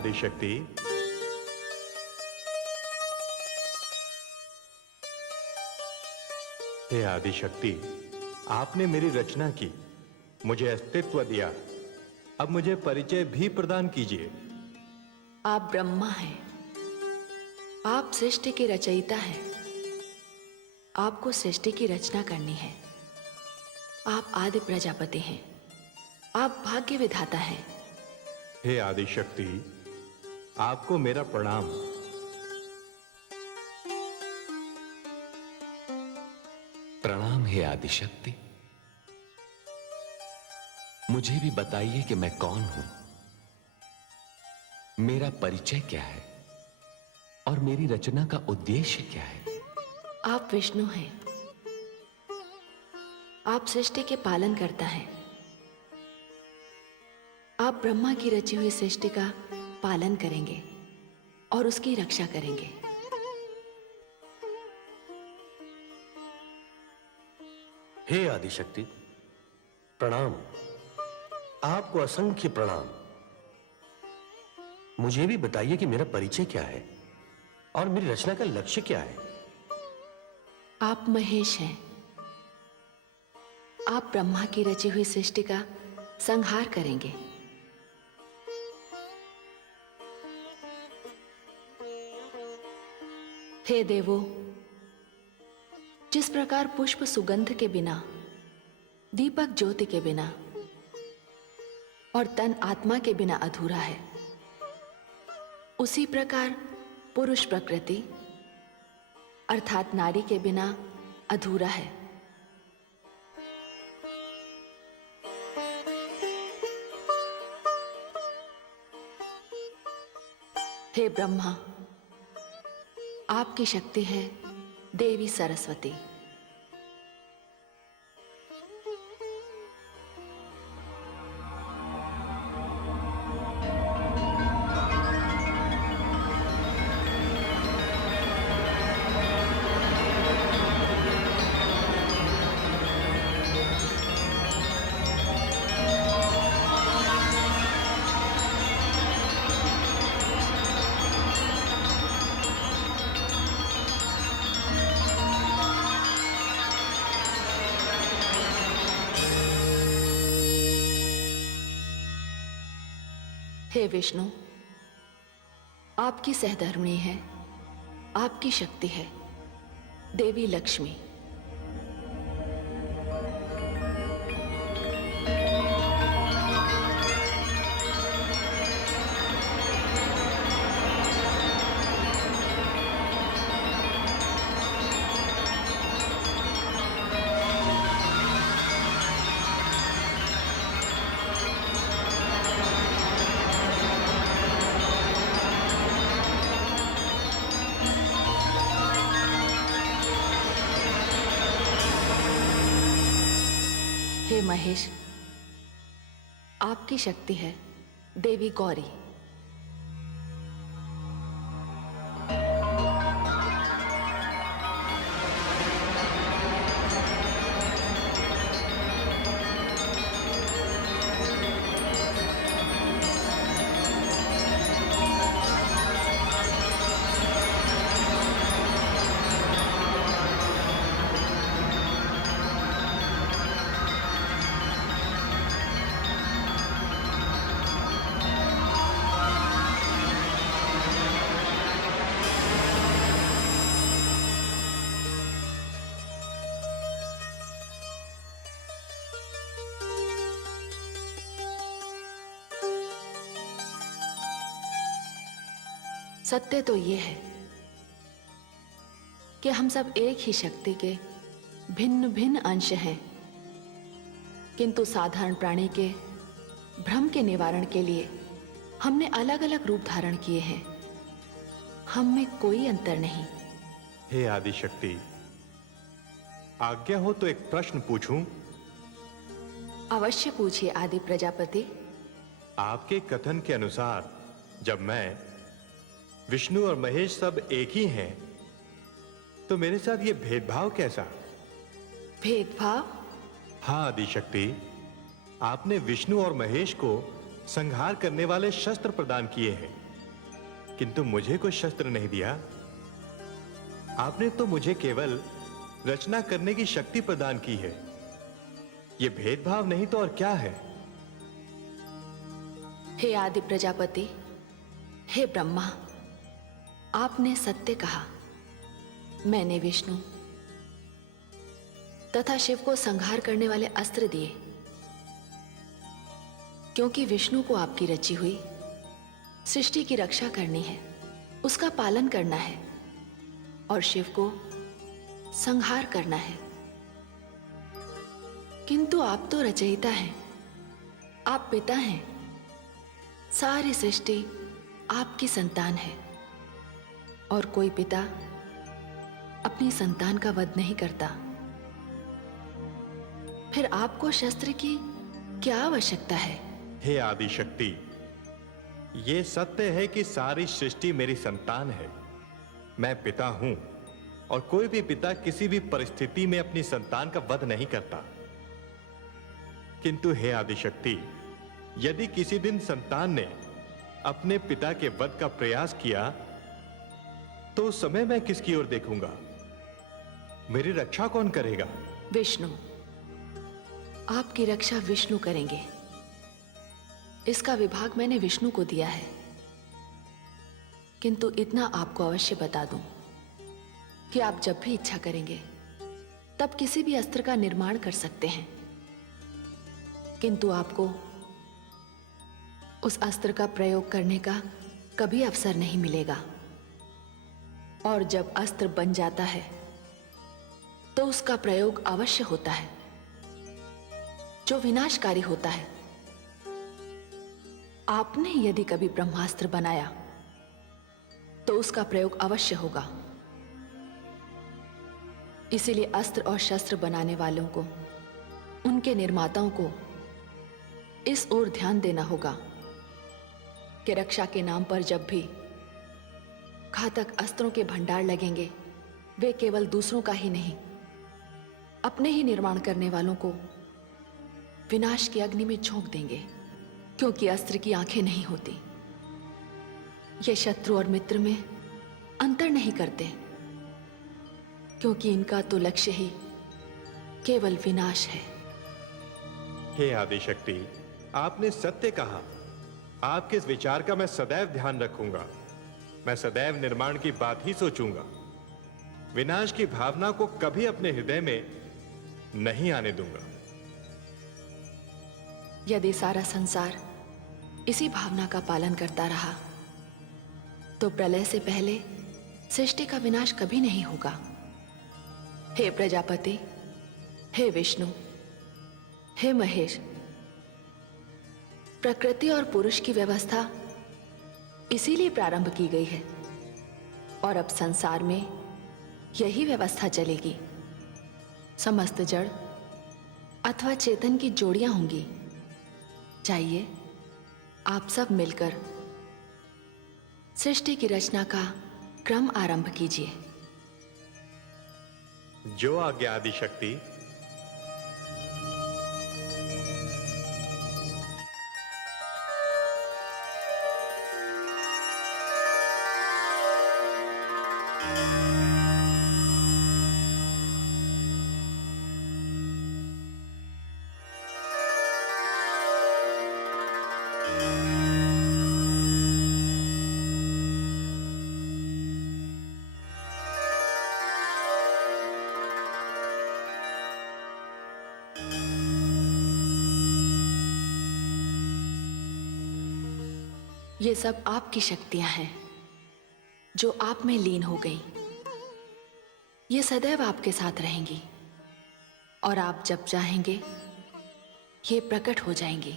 आदिशक्ति, हे आदिशक्ति, आपने मेरी रचना की, मुझे अस्तित्व दिया, अब मुझे परिचय भी प्रदान कीजिए। आप ब्रह्मा हैं, आप सृष्टि के रचयिता हैं। आपको सृष्टि की रचना करनी है। आप आदि प्रजापति हैं, आप भाग्य विधाता हैं। हे आदिशक्ति, आपको मेरा प्रणाम। प्रणाम हे आदिशक्ति। मुझे भी बताइए कि मैं कौन हूं, मेरा परिचय क्या है और मेरी रचना का उद्देश्य क्या है। आप विष्णु हैं, आप सृष्टि के पालन करता हैं। आप ब्रह्मा की रची हुई सृष्टि का पालन करेंगे और उसकी रक्षा करेंगे। हे आदिशक्ति, प्रणाम। आपको असंख्य प्रणाम। मुझे भी बताइए कि मेरा परिचय क्या है और मेरी रचना का लक्ष्य क्या है। आप महेश हैं, आप ब्रह्मा की रची हुई सृष्टि का संहार करेंगे। हे देवो, जिस प्रकार पुष्प सुगंध के बिना, दीपक ज्योति के बिना और तन आत्मा के बिना अधूरा है, उसी प्रकार पुरुष प्रकृति अर्थात नारी के बिना अधूरा है। हे ब्रह्मा, आपकी शक्ति है देवी सरस्वती। हे विष्णु, आपकी सहधर्मिणी है, आपकी शक्ति है देवी लक्ष्मी। हे महेश, आपकी शक्ति है देवी गौरी। सत्य तो ये है कि हम सब एक ही शक्ति के भिन्न भिन्न अंश हैं, किंतु साधारण प्राणी के भ्रम के निवारण के लिए हमने अलग अलग रूप धारण किए हैं। हम में कोई अंतर नहीं। हे आदिशक्ति, आज्ञा हो तो एक प्रश्न पूछूं? अवश्य पूछिए आदि प्रजापति। आपके कथन के अनुसार जब मैं, विष्णु और महेश सब एक ही हैं, तो मेरे साथ ये भेदभाव कैसा? भेदभाव? हाँ आदिशक्ति, आपने विष्णु और महेश को संहार करने वाले शस्त्र प्रदान किए हैं, किंतु मुझे कोई शस्त्र नहीं दिया। आपने तो मुझे केवल रचना करने की शक्ति प्रदान की है। यह भेदभाव नहीं तो और क्या है? हे आदि प्रजापति, हे ब्रह्मा, आपने सत्य कहा। मैंने विष्णु तथा शिव को संहार करने वाले अस्त्र दिए, क्योंकि विष्णु को आपकी रची हुई सृष्टि की रक्षा करनी है, उसका पालन करना है, और शिव को संहार करना है। किंतु आप तो रचयिता हैं, आप पिता हैं, सारी सृष्टि आपकी संतान है, और कोई पिता अपनी संतान का वध नहीं करता। फिर आपको शस्त्र की क्या आवश्यकता है? हे आदि शक्ति, ये सत्य है कि सारी सृष्टि मेरी संतान है। मैं पिता हूं, और कोई भी पिता किसी भी परिस्थिति में अपनी संतान का वध नहीं करता। किंतु हे आदि शक्ति, यदि किसी दिन संतान ने अपने पिता के वध का प्रयास किया, तो उस समय मैं किसकी ओर देखूंगा? मेरी रक्षा कौन करेगा? विष्णु। आपकी रक्षा विष्णु करेंगे। इसका विभाग मैंने विष्णु को दिया है। किंतु इतना आपको अवश्य बता दूं कि आप जब भी इच्छा करेंगे तब किसी भी अस्त्र का निर्माण कर सकते हैं, किंतु आपको उस अस्त्र का प्रयोग करने का कभी अवसर नहीं मिलेगा। और जब अस्त्र बन जाता है तो उसका प्रयोग अवश्य होता है, जो विनाशकारी होता है। आपने यदि कभी ब्रह्मास्त्र बनाया तो उसका प्रयोग अवश्य होगा। इसीलिए अस्त्र और शस्त्र बनाने वालों को, उनके निर्माताओं को इस ओर ध्यान देना होगा कि रक्षा के नाम पर जब भी घातक अस्त्रों के भंडार लगेंगे, वे केवल दूसरों का ही नहीं, अपने ही निर्माण करने वालों को विनाश की अग्नि में झोंक देंगे, क्योंकि अस्त्र की आंखें नहीं होती। ये शत्रु और मित्र में अंतर नहीं करते, क्योंकि इनका तो लक्ष्य ही केवल विनाश है। हे आदि शक्ति, आपने सत्य कहा। आपके इस विचार का मैं सदैव ध्यान रखूंगा। मैं सदैव निर्माण की बात ही सोचूंगा। विनाश की भावना को कभी अपने हृदय में नहीं आने दूंगा। यदि सारा संसार इसी भावना का पालन करता रहा तो प्रलय से पहले सृष्टि का विनाश कभी नहीं होगा। हे प्रजापति, हे विष्णु, हे महेश, प्रकृति और पुरुष की व्यवस्था इसीलिए प्रारंभ की गई है, और अब संसार में यही व्यवस्था चलेगी। समस्त जड़ अथवा चेतन की जोड़ियां होंगी। चाहिए आप सब मिलकर सृष्टि की रचना का क्रम आरंभ कीजिए। जो आज्ञा आदि शक्ति। ये सब आपकी शक्तियां हैं जो आप में लीन हो गई। ये सदैव आपके साथ रहेंगी, और आप जब चाहेंगे ये प्रकट हो जाएंगी।